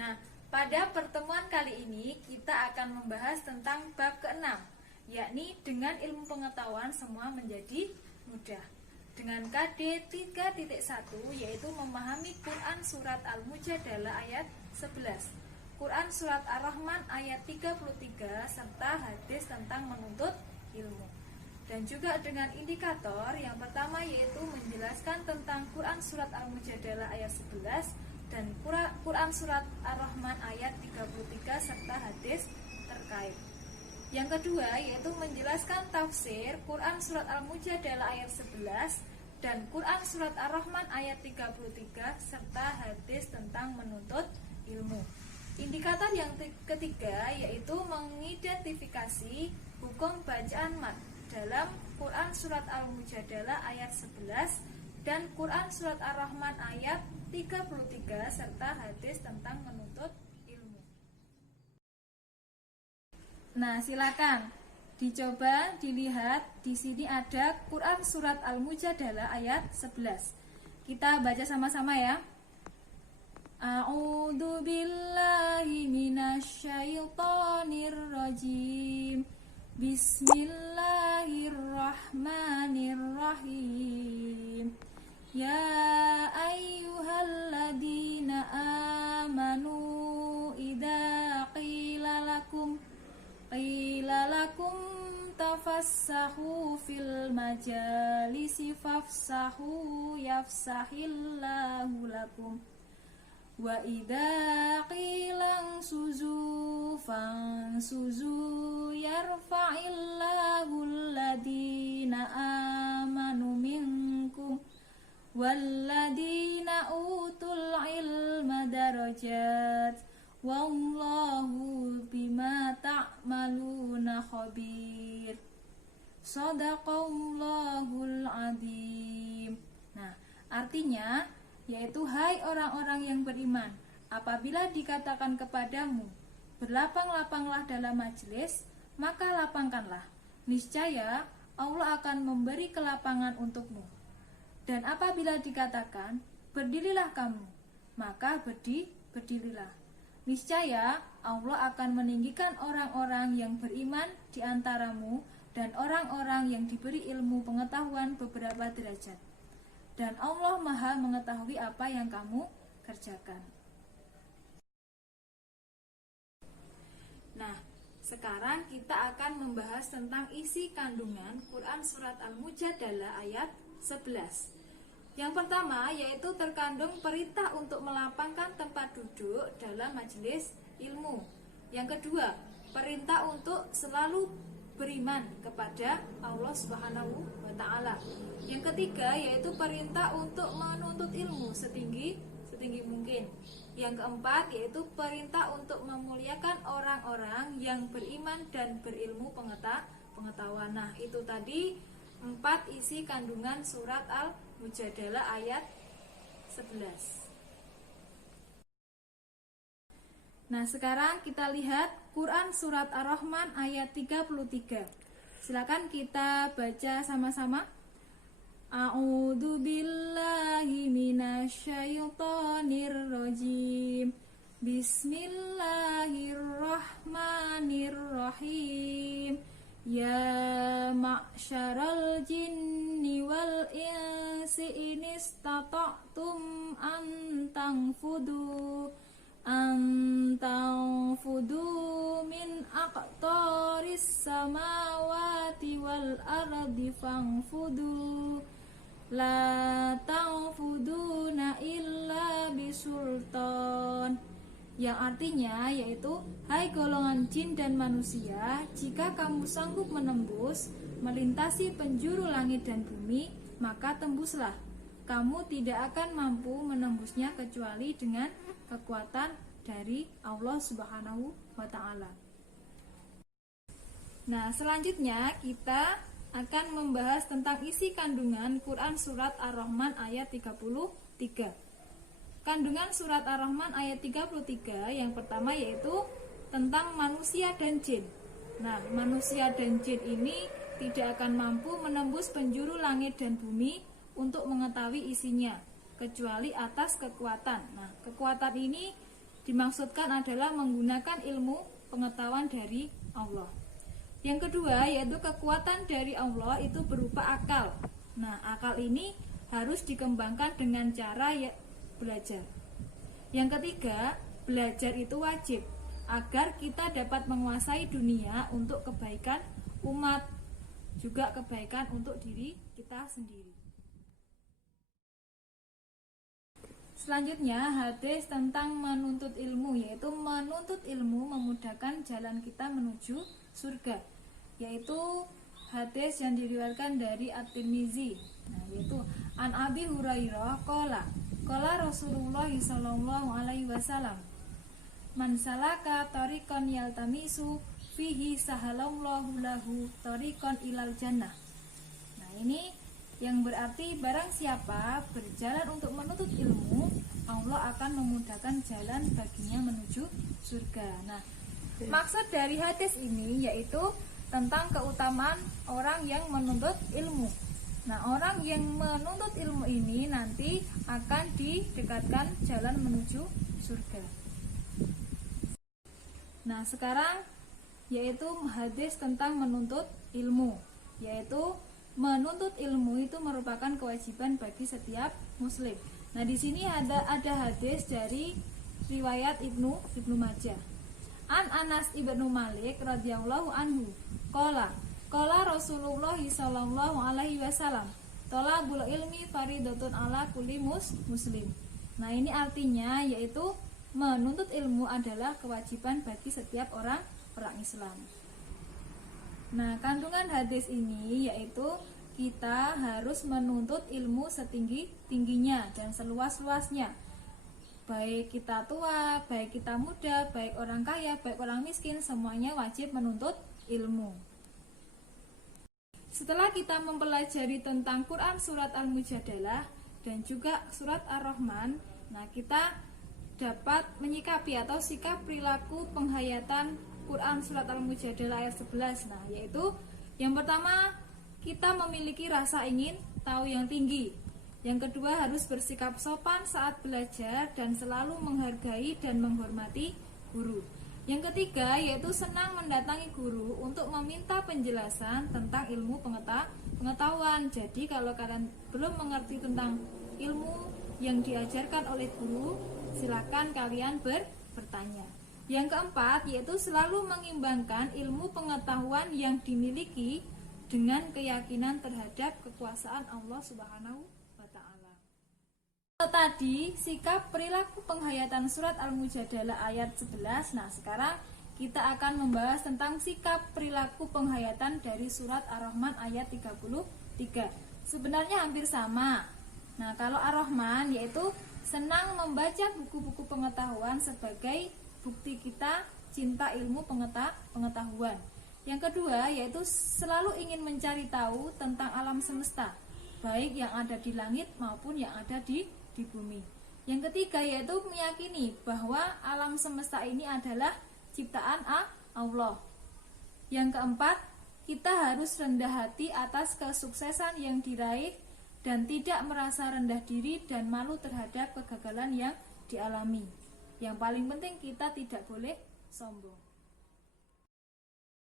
Nah, pada pertemuan kali ini kita akan membahas tentang bab ke-6, yakni dengan ilmu pengetahuan semua menjadi mudah. Dengan KD 3.1 yaitu memahami Quran Surat Al-Mujadalah ayat 11, Quran Surat Ar-Rahman ayat 33, serta hadis tentang menuntut ilmu. Dan juga dengan indikator yang pertama yaitu menjelaskan tentang Quran Surat Al-Mujadalah ayat 11 dan Quran Surat Ar-Rahman ayat 33 serta hadis terkait. Yang kedua yaitu menjelaskan tafsir Quran Surat Al-Mujadalah ayat 11 dan Quran Surat Ar-Rahman ayat 33 serta hadis tentang menuntut ilmu. Indikator yang ketiga yaitu mengidentifikasi hukum bacaan mat dalam Quran Surat Al-Mujadalah ayat 11 dan Quran Surat Ar-Rahman ayat 33 serta hadis tentang menuntut ilmu. Nah, silakan dicoba dilihat, di sini ada Quran Surat Al-Mujadalah ayat 11. Kita baca sama-sama ya. A'udzu billahi minasyaitonir rajim. Bismillahirrahmanirrahim. Ya ayyuhalladzina amanu idza qila lakum tafassahu fil majalisi fafsahu yafsahillahu lakum wa idza qila suzu fansuzu yarfa'illahu alladhina amanu minkum walladhina utul ilma darajat wallahu bima ta'maluna khabir. Shadaqallahul adzim. Nah, artinya yaitu hai orang-orang yang beriman, apabila dikatakan kepadamu berlapang-lapanglah dalam majelis, maka lapangkanlah. Niscaya Allah akan memberi kelapangan untukmu. Dan apabila dikatakan berdirilah kamu, maka berdirilah. Niscaya Allah akan meninggikan orang-orang yang beriman di antaramu dan orang-orang yang diberi ilmu pengetahuan beberapa derajat. Dan Allah Maha mengetahui apa yang kamu kerjakan. Nah, sekarang kita akan membahas tentang isi kandungan Quran Surat Al-Mujadalah ayat 11. Yang pertama yaitu terkandung perintah untuk melapangkan tempat duduk dalam majelis ilmu. Yang kedua, perintah untuk selalu beriman kepada Allah Subhanahu wa Ta'ala. Yang ketiga yaitu perintah untuk menuntut ilmu setinggi mungkin. Yang keempat yaitu perintah untuk memuliakan orang-orang yang beriman dan berilmu pengetahuan. Nah, itu tadi 4 isi kandungan surat Al-Mujadalah ayat 11. Nah, sekarang kita lihat Quran Surat Ar-Rahman ayat 33. Silakan kita baca sama-sama. A'udzu billahi minasyaitonir rajim. Bismillahirrahmanirrahim. Ya ma'syaral jinni wal insi in istata'tum an tanfudu min aqtaris samawati wal ardi fanfudu la tanfuduna illa bisultan. Yang artinya yaitu, hai golongan jin dan manusia, jika kamu sanggup menembus, melintasi penjuru langit dan bumi, maka tembuslah. Kamu tidak akan mampu menembusnya kecuali dengan kekuatan dari Allah Subhanahu wa Ta'ala. Nah, selanjutnya kita akan membahas tentang isi kandungan Quran Surat Ar-Rahman ayat 33. Kandungan surat Ar-Rahman ayat 33 yang pertama yaitu tentang manusia dan jin. Nah, manusia dan jin ini tidak akan mampu menembus penjuru langit dan bumi untuk mengetahui isinya, kecuali atas kekuatan. Nah, kekuatan ini dimaksudkan adalah menggunakan ilmu pengetahuan dari Allah. Yang kedua yaitu kekuatan dari Allah itu berupa akal. Nah, akal ini harus dikembangkan dengan cara belajar. Yang ketiga, belajar itu wajib agar kita dapat menguasai dunia untuk kebaikan umat, juga kebaikan untuk diri kita sendiri. Selanjutnya, hadis tentang menuntut ilmu, yaitu menuntut ilmu memudahkan jalan kita menuju surga, yaitu hadis yang diriwayatkan dari At-Tirmizi. Nah, yaitu An Abi Hurairah qala Rasulullah sallallahu alaihi wasallam, man salaka tariqan yaltamisu fihi sahalallahu lahu tariqan ilal jannah. Nah, ini yang berarti barang siapa berjalan untuk menuntut ilmu, Allah akan memudahkan jalan baginya menuju surga. Nah, maksud dari hadis ini yaitu tentang keutamaan orang yang menuntut ilmu. Nah, orang yang menuntut ilmu ini nanti akan didekatkan jalan menuju surga. Nah, sekarang yaitu hadis tentang menuntut ilmu, yaitu menuntut ilmu itu merupakan kewajiban bagi setiap muslim. Nah, di sini ada hadis dari riwayat Ibnu Majah. An Anas ibnu Malik radhiyallahu anhu qala Rasulullah sallallahu alaihi wasallam, thalabul ilmi faridatun ala kulli muslim. Nah, ini artinya yaitu menuntut ilmu adalah kewajiban bagi setiap orang Islam. Nah, kandungan hadis ini yaitu kita harus menuntut ilmu setinggi-tingginya dan seluas-luasnya. Baik kita tua, baik kita muda, baik orang kaya, baik orang miskin, semuanya wajib menuntut ilmu. Setelah kita mempelajari tentang Quran surat Al-Mujadalah dan juga surat Ar-Rahman, nah kita dapat menyikapi atau sikap perilaku penghayatan Quran surat Al-Mujadalah ayat 11. Nah, yaitu yang pertama, kita memiliki rasa ingin tahu yang tinggi. Yang kedua, harus bersikap sopan saat belajar dan selalu menghargai dan menghormati guru. Yang ketiga, yaitu senang mendatangi guru untuk meminta penjelasan tentang ilmu pengetahuan. Jadi kalau kalian belum mengerti tentang ilmu yang diajarkan oleh guru, silakan kalian bertanya. Yang keempat, yaitu selalu mengimbangkan ilmu pengetahuan yang dimiliki dengan keyakinan terhadap kekuasaan Allah Subhanahu wa Ta'ala. Tadi sikap perilaku penghayatan surat Al-Mujadalah ayat 11. Nah, sekarang kita akan membahas tentang sikap perilaku penghayatan dari surat Ar-Rahman ayat 33. Sebenarnya hampir sama. Nah, kalau Ar-Rahman yaitu senang membaca buku-buku pengetahuan sebagai bukti kita cinta ilmu pengetahuan. Yang kedua yaitu selalu ingin mencari tahu tentang alam semesta, baik yang ada di langit maupun yang ada di bumi. Yang ketiga yaitu meyakini bahwa alam semesta ini adalah ciptaan Allah. Yang keempat, kita harus rendah hati atas kesuksesan yang diraih dan tidak merasa rendah diri dan malu terhadap kegagalan yang dialami. Yang paling penting kita tidak boleh sombong.